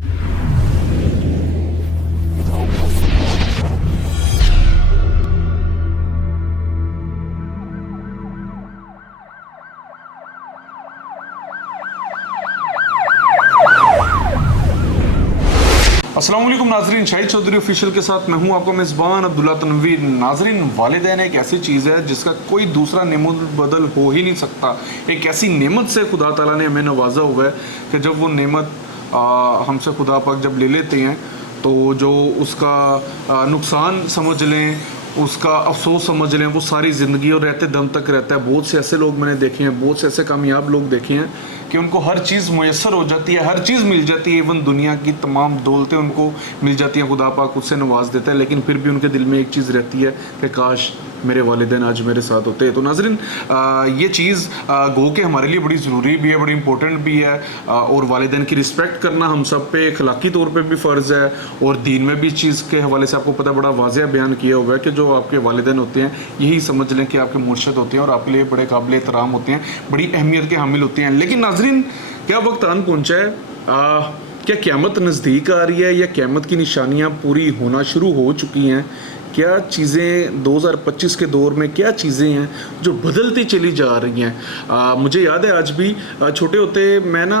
अस्सलाम वालेकुम नाजरीन, शाहिद चौधरी ऑफिशियल के साथ मैं हूं आपका मेज़बान अब्दुल्ला तनवीर। नाजरीन, वालिदैन एक ऐसी चीज़ है जिसका कोई दूसरा नेमत बदल हो ही नहीं सकता। एक ऐसी नेमत से खुदा ताला ने हमें नवाजा हुआ है कि जब वो नेमत हमसे खुदा पाक जब ले लेते हैं तो जो उसका नुकसान समझ लें, उसका अफसोस समझ लें, वो सारी ज़िंदगी और रहते दम तक रहता है। बहुत से ऐसे लोग मैंने देखे हैं, बहुत से ऐसे कामयाब लोग देखे हैं कि उनको हर चीज़ मुयस्सर हो जाती है, हर चीज़ मिल जाती है, इवन दुनिया की तमाम दौलतें उनको मिल जाती हैं, खुदा पाक उससे नवाज देता है, लेकिन फिर भी उनके दिल में एक चीज़ रहती है कि काश मेरे वालिदैन आज मेरे साथ होते। तो नाज़रीन, ये चीज़ गो के हमारे लिए बड़ी ज़रूरी भी है, बड़ी इंपॉर्टेंट भी है, और वालिदैन की रिस्पेक्ट करना हम सब पे अखलाकी तौर पे भी फ़र्ज़ है, और दीन में भी इस चीज़ के हवाले से आपको पता बड़ा वाज़ेह बयान किया हुआ है कि जो आपके वालिदैन होते हैं यही समझ लें कि आपके मुर्शद होते हैं और आपके लिए बड़े काबिल एहतराम होते हैं, बड़ी अहमियत के हामिल होते हैं। लेकिन नाज़रीन, क्या वक्त आन पहुँचा है? क्या क़यामत नज़दीक आ रही है या क़यामत की निशानियाँ पूरी होना शुरू हो चुकी हैं? क्या चीज़ें 2025 के दौर में क्या चीज़ें हैं जो बदलती चली जा रही हैं? मुझे याद है आज भी छोटे होते मैं ना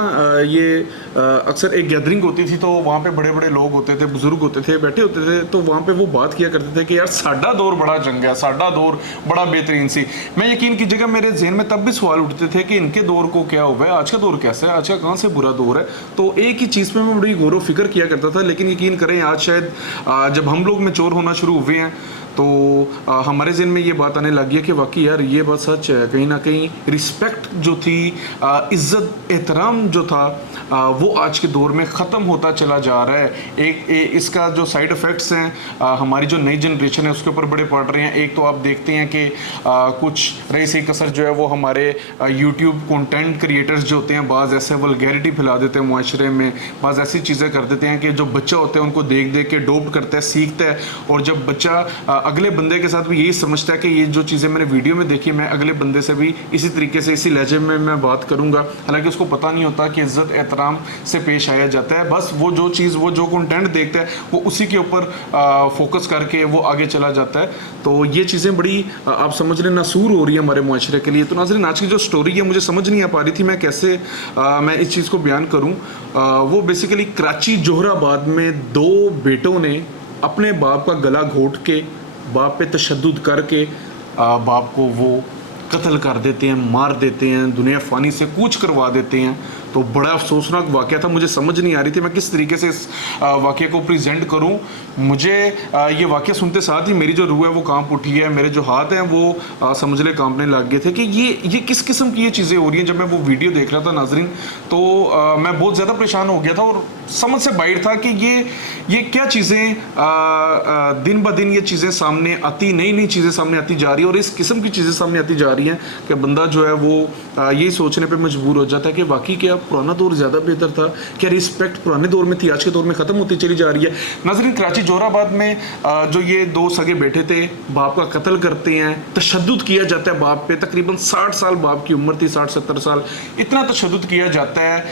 ये अक्सर एक गैदरिंग होती थी तो वहाँ पे बड़े बड़े लोग होते थे, बुज़ुर्ग होते थे, बैठे होते थे, तो वहाँ पे वो बात किया करते थे कि यार साडा दौर बड़ा जंग है, साडा दौर बड़ा बेहतरीन सी। मैं यकीन कीजिएगा मेरे जहन में तब भी सवाल उठते थे कि इनके दौर को क्या हुआ है, आज का दौर कैसा है, आज का कहाँ से बुरा दौर है। तो एक ही चीज़ पर मैं बड़ी गौर व फिक्र किया करता था, लेकिन यकीन करें आज शायद जब हम लोग मैच्योर होना शुरू हुए हैं तो हमारे ज़हन में ये बात आने लगी है कि वाकई यार ये बात सच है। कहीं ना कहीं रिस्पेक्ट जो थी, इज़्ज़त एहतराम जो था, वो आज के दौर में ख़त्म होता चला जा रहा है। इसका जो साइड इफ़ेक्ट्स हैं हमारी जो नई जनरेशन है उसके ऊपर बड़े पड़ रहे हैं। एक तो आप देखते हैं कि कुछ रईसी कसर जो है वो हमारे यूट्यूब कंटेंट क्रिएटर्स जो होते हैं, बाज़ ऐसे वल्गैरिटी फैला देते हैं माशरे में, बाज़ ऐसी चीज़ें कर देते हैं कि जो बच्चा होता है उनको देख देख के डोप्ट करता है, सीखता है, और जब बच्चा अगले बंदे के साथ भी यही समझता है कि ये जो चीज़ें मैंने वीडियो में देखी मैं अगले बंदे से भी इसी तरीके से, इसी लहजे में मैं बात करूँगा। हालांकि उसको पता नहीं होता कि इज़्ज़त एहतराम से पेश आया जाता है। बस वो जो चीज़, वो जो कंटेंट देखता है वो उसी के ऊपर फोकस करके वो आगे चला जाता है। तो ये चीज़ें बड़ी आप समझ लें नासूर हो रही है हमारे माशरे के लिए। तो नाज़रीन, आज की जो स्टोरी है मुझे समझ नहीं आ पा रही थी मैं कैसे मैं इस चीज़ को बयान करूँ। वो बेसिकली कराची जोहराबाद में दो बेटों ने अपने बाप का गला घोट के, बाप पे तशद्दुद करके बाप को वो कत्ल कर देते हैं, मार देते हैं, दुनिया फ़ानी से कूच करवा देते हैं। तो बड़ा अफसोसनाक वाक़या था, मुझे समझ नहीं आ रही थी मैं किस तरीके से इस वाक़े को प्रेजेंट करूं। मुझे ये वाक़या सुनते साथ ही मेरी जो रूह है वो कांप उठी है, मेरे जो हाथ हैं वो समझ ले कांपने लग गए थे कि ये किस किस्म की ये चीज़ें हो रही हैं। जब मैं वो वीडियो देख रहा था नाजरीन तो मैं बहुत ज़्यादा परेशान हो गया था और समझ से बाहर था कि ये क्या चीज़ें दिन ब दिन ये चीज़ें सामने आती, नई नई चीज़ें सामने आती जा रही है, और इस किस्म की चीज़ें सामने आती जा रही हैं कि बंदा जो है वो यही सोचने पे मजबूर हो जाता है कि वाकई क्या पुराना दौर ज़्यादा बेहतर था, क्या रिस्पेक्ट पुराने दौर में थी आज के दौर में ख़त्म होती चली जा रही है। नाज़रीन, कराची जोहराबाद में जो ये दो सगे बैठे थे, बाप का कत्ल करते हैं, तशद्दुद किया जाता है बाप पे, तकरीबन 60 साल बाप की उम्र थी, 60-70 साल, इतना तशद्दुद किया जाता है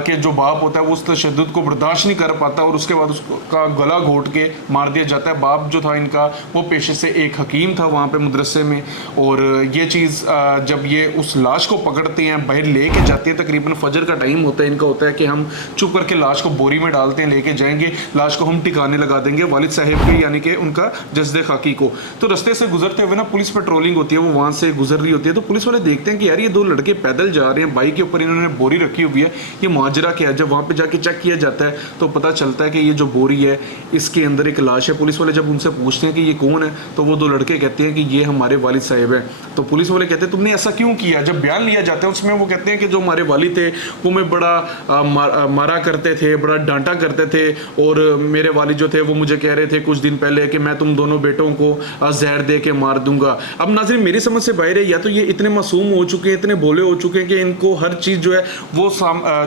कि जो बाप होता है वो उस तशद्दुद को बर्दाश्त नहीं कर पाता और उसके बाद उसका गला घोट के मार दिया जाता है। बाप जो था इनका वो पेशे से एक हकीम था वहाँ पे मदरसे में, और ये चीज़ जब ये उस लाश को पकड़ते हैं, बाहर ले के जाते हैं, तकरीबन फजर का टाइम होता है, इनका होता है कि हम चुप करके लाश को बोरी में डालते हैं, लेके जाएंगे, लाश को हम टिकाने लगा देंगे वालिद साहब के, यानी कि उनका जस्दे खाकी को। तो रास्ते से गुजरते हुए ना पुलिस पेट्रोलिंग होती है, वो वहाँ से गुजर रही होती है, तो पुलिस वाले देखते हैं कि यार ये दो लड़के पैदल जा रहे हैं, बाइक के ऊपर इन्होंने बोरी रखी हुई है, ये माजरा क्या है। जब वहाँ पर जाके चेक किया जाता है तो पता चलता है कि ये जो बोरी है इसके अंदर एक लाश है। पुलिस वाले जब उनसे पूछते हैं कि ये कौन है तो वो दो लड़के कहते हैं कि ये हमारे वालिद साहब हैं। तो पुलिस वाले कहते हैं तुमने ऐसा क्यों किया। जब बयान लिया जाता है उसमें वो कहते हैं कि जो हमारे वालिद थे वो मैं बड़ा मारा करते थे, बड़ा डांटा करते थे, और मेरे वालिद जो थे वो मुझे कह रहे थे कुछ दिन पहले कि मैं तुम दोनों बेटों को जहर दे के मार दूंगा। अब नाज़रीन, मेरी समझ से बाहर है, या तो ये इतने मासूम हो चुके हैं, इतने भोले हो चुके हैं कि इनको हर चीज़ जो है वो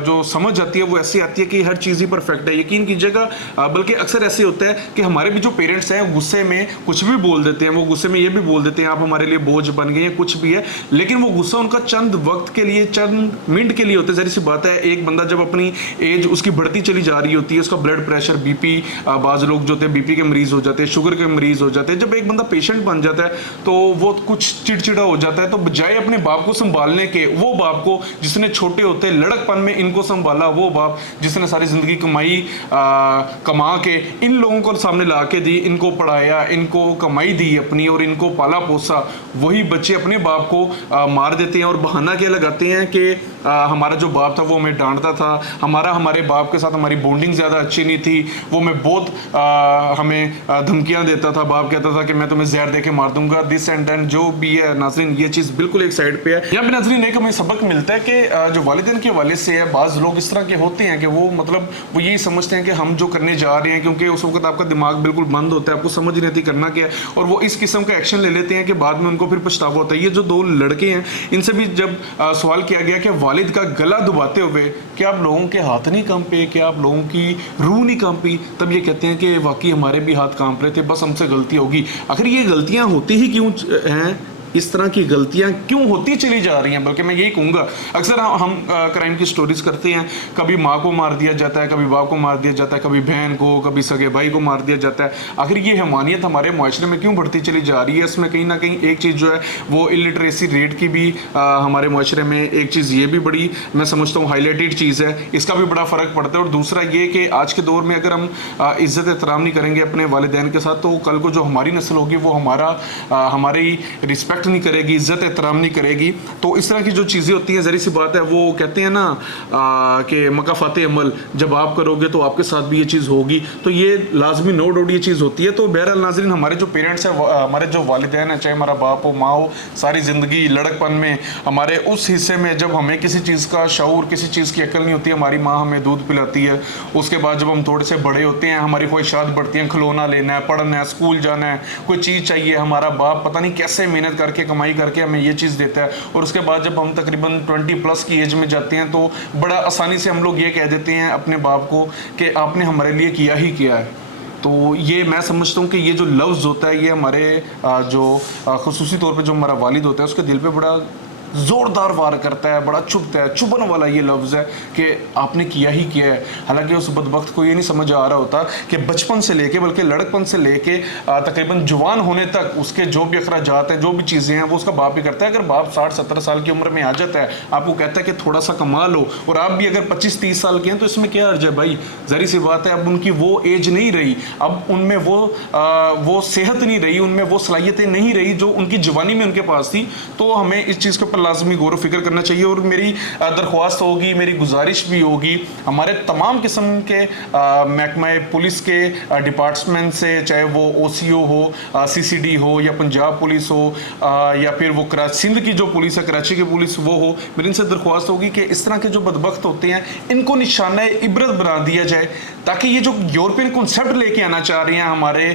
जो समझ आती है वो ऐसी आती है कि हर चीज़ ही परफेक्ट है। यकीन कीजिएगा, बल्कि अक्सर ऐसे होता है कि हमारे भी जो पेरेंट्स हैं गुस्से में कुछ भी बोल देते हैं, वो गुस्से में ये भी बोल देते हैं आप हमारे लिए बोझ बन गए हैं, कुछ भी है, लेकिन वो गुस्सा उनका चंद वक्त के लिए, चंद मिनट के लिए होता है। जैसे बात है, एक बंदा जब अपनी एज उसकी बढ़ती चली जा रही होती है, उसका ब्लड प्रेशर, बीपी, बाज़ लोग जो होते हैं बीपी के मरीज़ हो जाते हैं, शुगर के मरीज़ हो जाते हैं, जब एक बंदा पेशेंट बन जाता है तो वो कुछ चिड़चिड़ा हो जाता है, तो बजाय अपने बाप को संभालने के, वो बाप को जिसने छोटे होते लड़कपन में इनको संभाला, वो बाप जिसने सारी ज़िंदगी कमा के इन लोगों को सामने ला के दी, इनको पढ़ाया, इनको कमाई दी अपनी और इनको पाला पोसा, वही बच्चे अपने बाप को मार देते हैं और बहाना क्या लगाते हैं कि हमारा जो बाप था वो हमें डांटता था, हमारे बाप के साथ हमारी बॉन्डिंग ज़्यादा अच्छी नहीं थी, वो मैं बहुत हमें धमकियां देता था, बाप कहता था कि मैं तुम्हें जहर दे के मार दूंगा, दिस एंड दैन, जो भी है नाज़रीन ये चीज़ बिल्कुल एक साइड पे है। यहाँ पे नाज़रीन एक हमें सबक मिलता है कि जो वालिदैन के हवाले से है, बाज़ लोग इस तरह के होते हैं कि वो मतलब वो यही समझते हैं कि हम जो करने जा रहे हैं, क्योंकि उस वक्त आपका दिमाग बिल्कुल बंद होता है, आपको समझ नहीं आती करना क्या है, और वो इस किस्म का एक्शन ले लेते हैं कि बाद में उनको फिर पछतावा होता है। ये जो दो लड़के हैं इनसे भी जब सवाल किया गया कि वालिद का गला दबाते हुए क्या आप लोगों के हाथ नहीं कांपे, क्या आप लोगों की रूह नहीं कांपी, तब ये कहते हैं कि वाकई हमारे भी हाथ कांप रहे थे, बस हमसे गलती होगी। आखिर ये गलतियां होती ही क्यों हैं, इस तरह की गलतियां क्यों होती चली जा रही हैं? बल्कि मैं यही कहूँगा, अक्सर हम क्राइम की स्टोरीज करते हैं, कभी माँ को मार दिया जाता है, कभी बाप को मार दिया जाता है, कभी बहन को, कभी सगे भाई को मार दिया जाता है। आखिर ये हैवानियत हमारे माशरे में क्यों बढ़ती चली जा रही है? इसमें कहीं ना कहीं एक चीज़ जो है वो इलिटरेसी रेट की भी हमारे माशरे में एक चीज़ ये भी बड़ी, मैं समझता हूँ, हाईलाइटेड चीज़ है, इसका भी बड़ा फ़र्क पड़ता है। और दूसरा ये कि आज के दौर में अगर हम इज़्ज़त एहतराम नहीं करेंगे अपने वालिदैन के साथ, तो कल को जो हमारी नस्ल होगी वो हमारी रिस्पेक्ट नहीं करेगी, इज्जत एहतराम नहीं करेगी। तो इस तरह की जो चीज़ें होती हैं, ज़री सी बात है, वो कहते हैं ना कि मकाफ़ाते अमल, जब आप करोगे तो आपके साथ भी ये चीज़ होगी, तो ये लाजमी नो डाउट ये चीज़ होती है। तो बहरहाल नाज़रीन, हमारे जो पेरेंट्स हैं, हमारे जो वालिदैन हैं, चाहे हमारा बाप हो, माँ हो, सारी ज़िंदगी लड़कपन में हमारे उस हिस्से में जब हमें किसी चीज़ का शऊर, किसी चीज़ की अकल नहीं होती, हमारी माँ हमें दूध पिलाती है, उसके बाद जब हम थोड़े से बड़े होते हैं, हमारी ख्वाहिशात बढ़ती हैं, खिलौना लेना है, पढ़ना है, स्कूल जाना है, कोई चीज़ चाहिए, हमारा बाप पता नहीं कैसे मेहनत करके कमाई करके हमें ये चीज़ देता है, और उसके बाद जब हम तकरीबन 20+ की एज में जाते हैं तो बड़ा आसानी से हम लोग ये कह देते हैं अपने बाप को कि आपने हमारे लिए किया ही किया है। तो ये मैं समझता हूँ कि ये जो लफ्ज़ होता है, ये हमारे जो खुसूसी तौर पे जो हमारा वालिद होता है उसके दिल पे बड़ा ज़ोरदार वार करता है, बड़ा चुभता है, चुभन वाला ये लफ्ज़ है कि आपने किया ही किया है। हालांकि उस बदबख्त को ये नहीं समझ आ रहा होता कि बचपन से लेके, बल्कि लड़कपन से लेके तकरीबन जवान होने तक उसके जो भी अखराजात हैं, जो भी चीज़ें हैं, वो उसका बाप ही करता है। अगर बाप 60-70 साल की उम्र में आ जाता है, आपको कहता है कि थोड़ा सा कमा लो, और आप भी अगर 25-30 साल के हैं तो इसमें क्या अर्ज है भाई? ज़ाहिर सी बात है, अब उनकी वो एज नहीं रही, अब उनमें वो सेहत नहीं रही, उनमें वो सलाहियतें नहीं रही जो उनकी जवानी में उनके पास थी। तो हमें इस चीज़ के ऊपर लाजमी गौर फिक्र करना चाहिए। और मेरी दरख्वास्त होगी, मेरी गुजारिश भी होगी हमारे तमाम किस्म के महकमा पुलिस के डिपार्टमेंट से, चाहे वो OCO हो, CCD हो, या पंजाब पुलिस हो, या फिर वो सिंध की जो पुलिस है, कराची की पुलिस वो हो, मेरी इनसे दरख्वास्त होगी कि इस तरह के जो बदबख्त होते हैं इनको निशाना इबरत बना दिया जाए, ताकि ये जो यूरोपियन कॉन्सेप्ट लेके आना चाह रहे हैं हमारे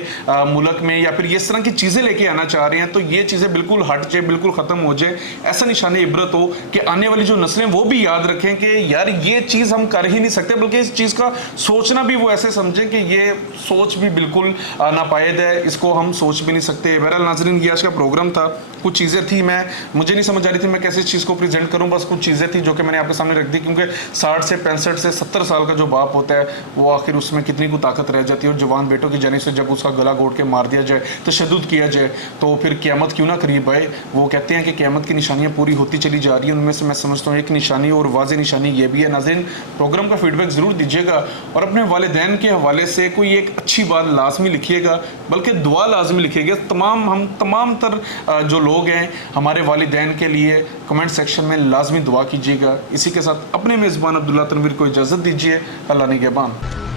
मुल्क में, या फिर ये इस तरह की चीज़ें लेके आना चाह रहे हैं, तो ये चीज़ें बिल्कुल हट जाए, बिल्कुल ख़त्म हो जाए। ऐसा निशाने इबरत हो कि आने वाली जो नस्लें वो भी याद रखें कि यार ये चीज़ हम कर ही नहीं सकते, बल्कि इस चीज़ का सोचना भी वो ऐसे समझें कि ये सोच भी बिल्कुल नापायद है, इसको हम सोच भी नहीं सकते। बहरहाल नाज़रीन, ये आज का प्रोग्राम था, कुछ चीज़ें थी मुझे नहीं समझ आ रही थी मैं कैसे इस चीज़ को प्रेजेंट करूं, बस कुछ चीज़ें थी जो कि मैंने आपके सामने रख दी, क्योंकि 60 से 65 से 70 साल का जो बाप होता है वो आखिर उसमें कितनी को ताकत रह जाती है, और जवान बेटों की जानिब से जब उसका गला घोट के मार दिया जाए, तशद्दुद किया जाए, तो फिर क़यामत क्यों ना करीब आए। वो कहते हैं कि क़यामत की निशानियाँ पूरी होती चली जा रही हैं, उनमें से मैं समझता हूँ एक निशानी और वाज़ेह निशानी ये भी है। नाज़रीन, प्रोग्राम का फीडबैक ज़रूर दीजिएगा, और अपने वालिदैन के हवाले से कोई एक अच्छी बात लाजमी लिखिएगा, बल्कि दुआ लाजमी लिखिएगा। हम तमाम तर जो लोग हैं हमारे वालिदैन के लिए कमेंट सेक्शन में लाजमी दुआ कीजिएगा। इसी के साथ अपने मेज़बान अब्दुल्ला तनवीर को इजाज़त दीजिए। अल्लाह निगहबान।